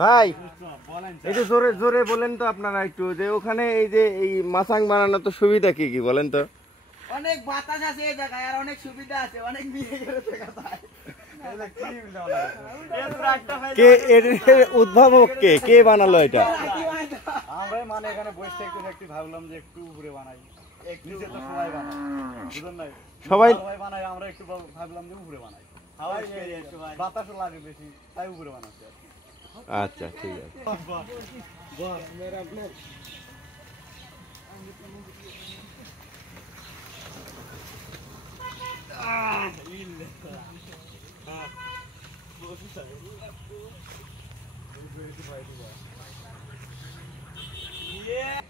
ভাই একটু জোরে জোরে বলেন তো আপনারা একটু, যে ওখানে এই যে এই মাচাং বানানো তো সুবিধা কি কি বলেন তো? অনেক বাতাস আছে এই জায়গায়, আর অনেক সুবিধা আছে, অনেক বিয়ে করে থাকা যায়। কে এর উদ্ভাবক, কে কে বানালো এটা? আমরা মানে এখানে বসে একটু একটু ভাবলাম যে একটু উপরে বানাই, নিচে তো সবাই বানাই, বুঝলেন না? সবাই বানাই, আমরা একটু ভাবলাম যে উপরে বানাই, বাতাসও লাগে বেশি, তাই উপরে বানাচ্ছি। আচ্ছা ঠিক আছে। Yeah.